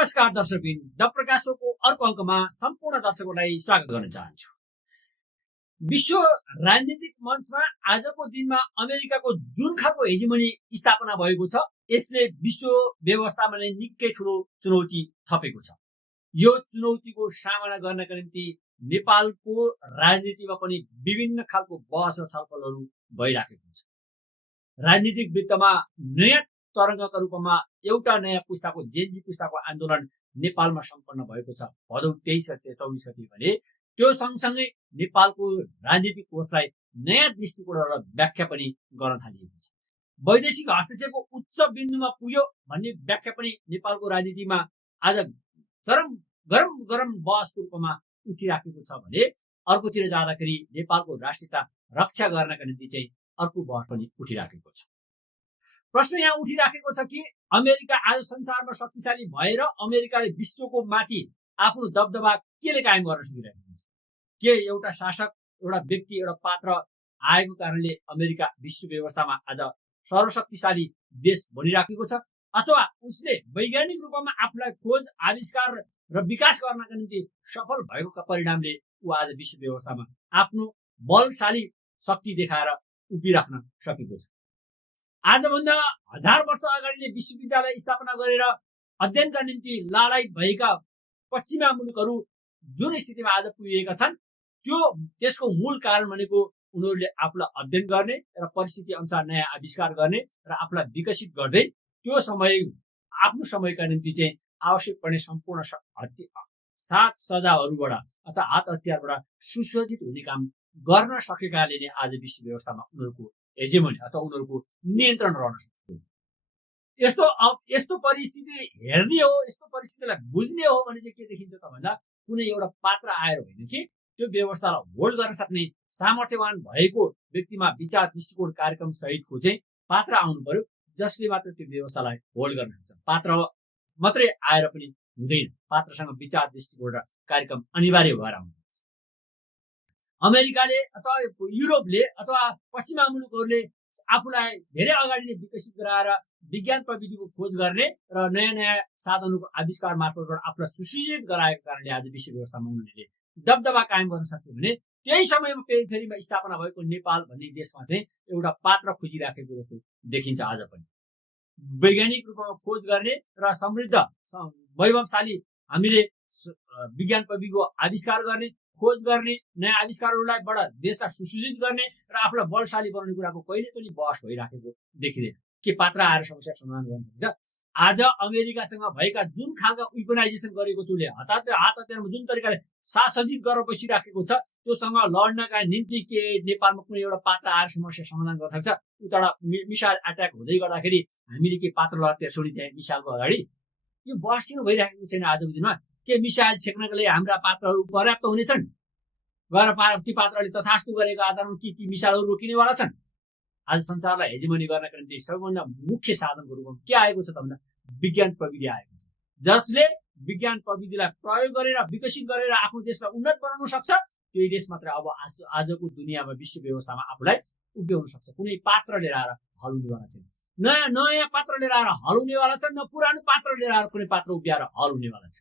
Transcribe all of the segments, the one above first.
नमस्कार दर्शकबिन, द प्रकाशको अर्को अङ्कमा सम्पूर्ण दर्शकहरूलाई स्वागत गर्न चाहन्छु। विश्व राजनीतिक मञ्चमा आजको दिनमा अमेरिकाको जुन खालको हेजिमनी स्थापना भएको छ, यसले विश्व व्यवस्थामा नै निकै ठुलो चुनौती थपेको छ। यो चुनौतीको सामना गर्नका निम्ति नेपालको राजनीतिमा पनि विभिन्न खालको बहस र छलफलहरू भइराखेको छ। राजनीतिक वृत्तमा नयाँ तरङ्गका रूपमा एउटा नयाँ पुस्ताको जेनजी पुस्ताको आन्दोलन नेपालमा सम्पन्न भएको छ भदौ 23 र 24 गते भने त्यो सँगसँगै नेपालको राजनीतिक कोषलाई नयाँ दृष्टिकोणबाट व्याख्या पनि गर्न थालिएको छ। वैदेशिक हस्तक्षेपको उच्च बिन्दुमा पुग्यो भन्ने व्याख्या पनि नेपालको राजनीतिमा आज गरम बहसको रूपमा उठिराखेको छ भने अर्कोतिर जाँदाखेरि नेपालको राष्ट्रियता रक्षा गर्नका निम्ति चाहिँ अर्को बहस पनि उठिराखेको छ। प्रश्न यहाँ उठिराखेको छ कि अमेरिका आज संसारमा शक्तिशाली भएर अमेरिकाले विश्वको माथि आफ्नो दबदबा केले कायम गर्न सकिरहेको हुन्छ? के एउटा शासक, एउटा व्यक्ति, एउटा पात्र आएको कारणले अमेरिका विश्व व्यवस्थामा आज सर्वशक्तिशाली देश बनिराखेको छ, अथवा उसले वैज्ञानिक रूपमा आफूलाई खोज, आविष्कार र विकास गर्नका निम्ति सफल भएको परिणामले ऊ आज विश्व व्यवस्थामा आफ्नो बलशाली शक्ति देखाएर उभिराख्न सकेको छ। आजभन्दा 1000 वर्ष अगाडि विश्वविद्यालय स्थापना गरेर अध्ययनका निम्ति लालायित भएका पश्चिमा मुलुकहरू जुन स्थितिमा आज पुगेका छन्, त्यसको मूल कारण भनेको उनीहरूले आफूलाई अध्ययन गर्ने र परिस्थिति अनुसार नयाँ आविष्कार गर्ने र आफूलाई विकसित गर्दै त्यो आफ्नो समयका निम्ति चाहिँ आवश्यक पर्ने सम्पूर्ण सात सजाहरूबाट अथवा हात हतियारबाट सुसज्जित हुने काम गर्न सकेकाले नै आज विश्व व्यवस्थामा उनीहरूको हेजेमनी अथवा उनीहरूको नियन्त्रण रहन सक्छ। यस्तो परिस्थिति हेर्ने हो, यस्तो परिस्थितिलाई बुझ्ने हो भने चाहिँ के देखिन्छ त भन्दा कुनै एउटा पात्र आएर होइन कि त्यो व्यवस्थालाई होल्ड गर्न सक्ने सामर्थ्यवान भएको व्यक्तिमा विचार, दृष्टिकोण, कार्यक्रम सहितको चाहिँ पात्र आउनु पर्यो, जसले मात्र त्यो व्यवस्थालाई होल्ड गर्न सक्छ। पात्र मात्रै आएर पनि हुँदैन, पात्रसँग विचार, दृष्टिकोण र कार्यक्रम अनिवार्य भएर आउनु। अमेरिकाले अथवा युरोपले अथवा पश्चिमा मुलुकहरूले आफूलाई धेरै अगाडि नै विकसित गराएर विज्ञान प्रविधिको खोज गर्ने र नयाँ नयाँ साधनहरूको आविष्कार मार्फतबाट आफूलाई सुसज्जित गराएको कारणले आज विश्व व्यवस्थामा उनीहरूले दबदबा कायम गर्न सक्यो भने त्यही समयमा फेरिमा स्थापना भएको नेपाल भन्ने देशमा चाहिँ एउटा पात्र खोजिराखेको जस्तो देखिन्छ। आज पनि वैज्ञानिक रूपमा खोज गर्ने र समृद्ध वैभवशाली हामीले विज्ञान प्रविधिको आविष्कार गर्ने, खोज गर्ने, नयाँ आविष्कारहरूलाई देशलाई सुसज्जित गर्ने र आफूलाई बलशाली बनाउने कुराको कहिले पनि बहस भइराखेको देखिँदैन। के पात्र आएर समस्या समाधान गर्न सक्छ? आज अमेरिकासँग भएका जुन खालका वेपनाइजेसन गरेको छ, उसले हात हतियारमा जुन तरिकाले सासजित गरेर बसिराखेको छ, त्योसँग लड्नका निम्ति के नेपालमा कुनै एउटा पात्र आएर समस्या समाधान गर्न सक्छ? उताबाट मिसाइल एट्याक हुँदै गर्दाखेरि हामीले के पात्र लड्थ्यो छोडी त्यहाँ मिसाइलको अगाडि? यो बहस किन भइराखेको छैन आजको दिनमा? के मिसाइल छेक्नका लागि हाम्रा पात्रहरू पर्याप्त हुनेछन्? गएर ती पात्रहरूले तथास्तु गरेको आधारमा ती मिसाइलहरू रोकिनेवाला छन्? आज संसारलाई हेजिमनी गर्नका निम्ति सबैभन्दा मुख्य साधनको रूपमा के आएको छ त भन्दा विज्ञान प्रविधि आएको छ, जसले विज्ञान प्रविधिलाई प्रयोग गरेर विकसित गरेर आफ्नो देशलाई उन्नत बनाउन सक्छ। त्यही देश मात्र अब आजको दुनियाँमा विश्व व्यवस्थामा आफूलाई उभ्याउन सक्छ। कुनै पात्र लिएर आएर हल्नुवाला छैन, नयाँ पात्र लिएर आएर हल्नुवाला छ, न पुरानो पात्र लिएर आएर कुनै पात्र उभ्याएर हल्नुवाला छ।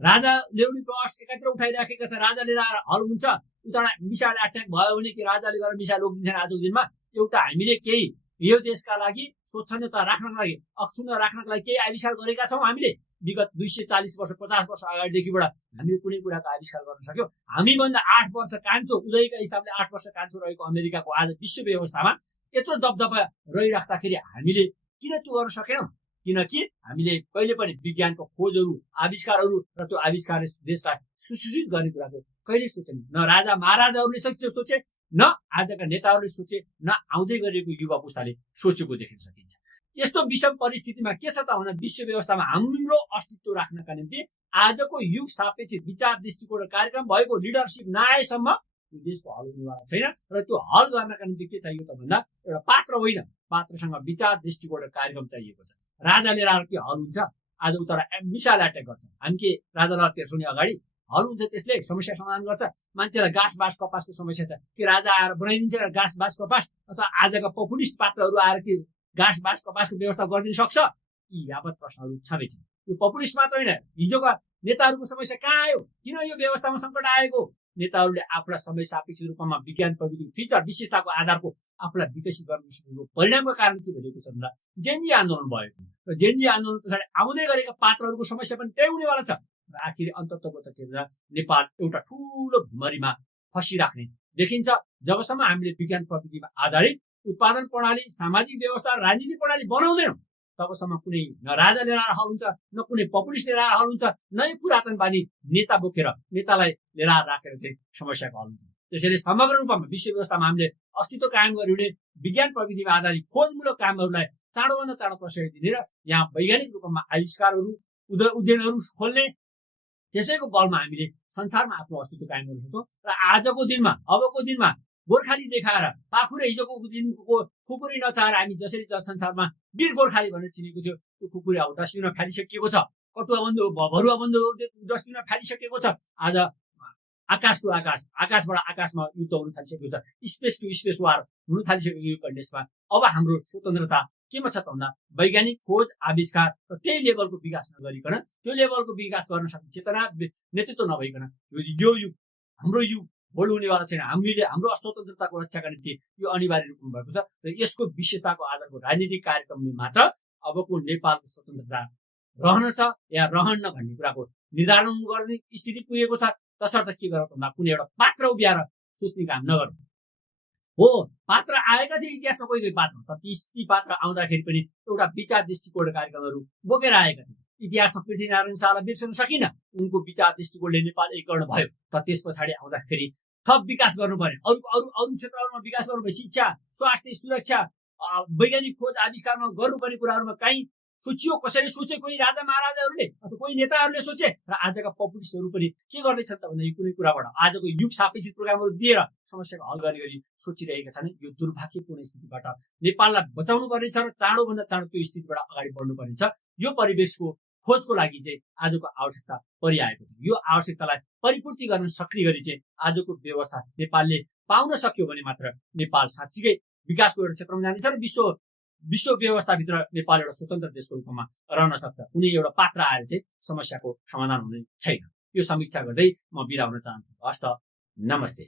राजा ल्याउने प्रयास एकातिर उठाइराखेका छ, राजा लिएर आएर हल हुन्छ, उता मिसाइल एट्याक भयो भने कि राजाले गरेर मिसाइल रोकिदिन्छन्। आजको दिनमा एउटा हामीले केही यो देशका लागि स्वच्छन्दता राख्नका लागि, अक्षुण्ण राख्नका लागि केही आविष्कार गरेका छौँ। हामीले विगत 240 वर्ष 50 वर्ष अगाडिदेखिबाट हामीले कुनै कुराको आविष्कार गर्न सक्यौँ। हामीभन्दा 8 वर्ष कान्छो, उदयका हिसाबले 8 वर्ष कान्छो रहेको अमेरिकाको आज विश्व व्यवस्थामा यत्रो दबदबा रहिराख्दाखेरि हामीले किन त्यो गर्न सकेनौँ? किनकि हामीले कहिले पनि विज्ञानको खोजहरू, आविष्कारहरू र त्यो आविष्कारले देशलाई सुसज्जित गर्ने कुराको कहिले सोचेन। न राजा महाराजाहरूले सोचे, न आजका नेताहरूले सोचे, न आउँदै गरेको युवा पुस्ताले सोचेको देख्न सकिन्छ। यस्तो विषम परिस्थितिमा के छ त भन्दा विश्व व्यवस्थामा हाम्रो अस्तित्व राख्नका निम्ति आजको युग सापेक्ष विचार, दृष्टिकोण र कार्यक्रम भएको लिडरसिप नआएसम्म यो देशको हल हुनेवाला छैन। र त्यो हल गर्नका निम्ति के चाहियो त भन्दा एउटा पात्र होइन, पात्रसँग विचार, दृष्टिकोण र कार्यक्रम चाहिएको छ। राजा लिएर आएर के हल हुन्छ? आज उता मिसाइल एट्याक गर्छ, हामी के राजालाई तेर्सोनी अगाडि हल हुन्छ? त्यसले समस्या समाधान गर्छ? मान्छेलाई घाँस बाँस कपासको समस्या छ, के राजा आएर बनाइदिन्छ घाँस बाँस कपास? अथवा आजका पपुलिस्ट पात्रहरू आएर के घाँस बाँस कपासको व्यवस्था गरिदिन सक्छ? यी यावत प्रश्नहरू छँदैछन्। यो पपुलिस्ट मात्र होइन, हिजोका नेताहरूको समस्या कहाँ आयो, किन यो व्यवस्थामा सङ्कट आएको? नेताहरूले आफूलाई समय सापेक्ष रूपमा विज्ञान प्रविधिको फिचर विशेषताको आधारको आफूलाई विकसित गर्न सकेको परिणामको कारण के भएको छ भन्दा जेनजी आन्दोलन भयो र जेनजी आन्दोलन पछाडि आउँदै गरेका पात्रहरूको समस्या पनि त्यही हुनेवाला छ र आखिर अन्ततको त के भन्छ, नेपाल एउटा ठुलो भुमरीमा फसिराख्ने देखिन्छ जबसम्म हामीले विज्ञान प्रविधिमा आधारित उत्पादन प्रणाली, सामाजिक व्यवस्था, राजनीतिक प्रणाली बनाउँदैनौँ। तबसम्म कुनै न राजा लिएर आएर हल हुन्छ, न कुनै पपुलिस्ट लिएर आएर हल हुन्छ, न पुरातनवादी नेता बोकेर नेतालाई लिएर राखेर चाहिँ समस्याको हल हुन्छ। त्यसैले समग्र रूपमा विश्व व्यवस्थामा हामीले अस्तित्व कायम गरिने विज्ञान प्रविधिमा आधारित खोजमूलक कामहरूलाई चाँडोभन्दा चाँडो प्रशय दिने र यहाँ वैज्ञानिक रूपमा आविष्कारहरू उद्यानहरू खोल्ने, त्यसैको बलमा हामीले संसारमा आफ्नो अस्तित्व कायम गर्न सक्छौँ। र आजको दिनमा, अबको दिनमा गोर्खाली देखाएर पाखुरे हिजोको दिनको खुकुरी नचाहेर हामी जसरी संसारमा वीर गोर्खाली भनेर चिनेको थियो त्यो खुकुरी अब डस्टबिनमा फालिसकिएको छ। कटुवा बन्धु, भरुवा बन्धु डस्टबिनमा फालिसकेको छ। आज आकाश टु आकाश, आकाशबाट आकाशमा युद्ध हुन थालिसकेको छ, स्पेस टु स्पेस वार हुन थालिसकेको यो कन्टेक्समा अब हाम्रो स्वतन्त्रता केमा छ त भन्दा वैज्ञानिक खोज आविष्कार र त्यही लेभलको विकास नगरिकन, त्यो लेभलको विकास गर्न सक्ने चेतना नेतृत्व नभइकन यो युग हाम्रो युग भोलि हुनेवाला छैन। हामीले हाम्रो स्वतन्त्रताको रक्षाका निम्ति यो अनिवार्य रूपमा भएको छ र यसको विशेषताको आधारको राजनीतिक कार्यक्रमले मात्र अबको नेपालको स्वतन्त्रता रहन छ या रहन्न भन्ने कुराको निर्धारण गर्ने स्थिति पुगेको छ। तसर्थ के गर भन्दा कुनै एउटा पात्र उभ्याएर सोच्ने काम नगर्नु हो। पात्र आएका थिए इतिहासमा कोही कोही पात्र, तर ती पात्र आउँदाखेरि पनि एउटा विचार दृष्टिकोण कार्यक्रमहरू बोकेर आएका थिए। इतिहासमा पृथ्वीनारायण शाहलाई बिर्सन सकिन, उनको विचार दृष्टिकोणले नेपाल एकीकरण भयो। तर त्यस पछाडि आउँदाखेरि थप विकास गर्नु पर्यो, अरू क्षेत्रहरूमा विकास गर्नु पर्यो। शिक्षा, स्वास्थ्य, सुरक्षा, वैज्ञानिक खोज आविष्कारमा गर्नुपर्ने कुराहरूमा कहीँ सोचियो, कसैले सोचे, कोही राजा महाराजाहरूले अथवा कोही नेताहरूले सोचे र आजका पपुलिस्टहरू पनि के गर्दैछन् त भन्दा यो कुनै कुराबाट आजको युग सापेक्षित प्रोग्रामहरू दिएर समस्याको हल गर्ने गरी सोचिरहेका छन्। यो दुर्भाग्यपूर्ण स्थितिबाट नेपाललाई बचाउनु पर्नेछ र चाँडोभन्दा चाँडो त्यो स्थितिबाट अगाडि बढ्नु पर्नेछ। यो परिवेशको खोजको लागि चाहिँ आजको आवश्यकता परिआएको छ। यो आवश्यकतालाई परिपूर्ति गर्न सक्ने गरी चाहिँ आजको व्यवस्था नेपालले पाउन सक्यो भने मात्र नेपाल साँच्चीकै विकासको एउटा क्षेत्रमा जानेछ र विश्व व्यवस्थाभित्र नेपाल एउटा स्वतन्त्र देशको रूपमा रहन सक्छ। कुनै एउटा पात्र आएर चाहिँ समस्याको समाधान हुने छैन। यो समीक्षा गर्दै म बिदा हुन चाहन्छु। हस्त, नमस्ते।